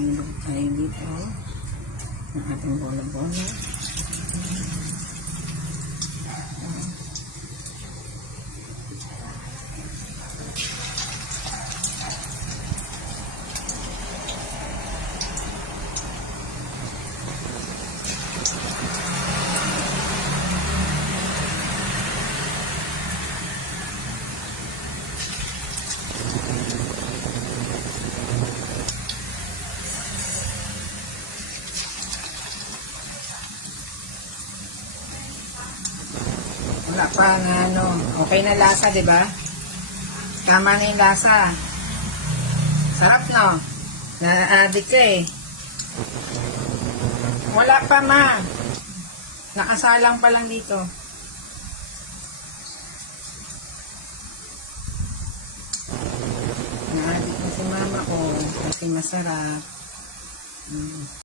Hilog tayo dito ng ating bola-bola. Wala pa nga ano. Okay na lasa, di ba? Tama na yung lasa. Sarap, no? Na-addict ka eh. Wala pa, ma. Nakasalang pa lang dito. Na-addict na si mama ko kasi masarap.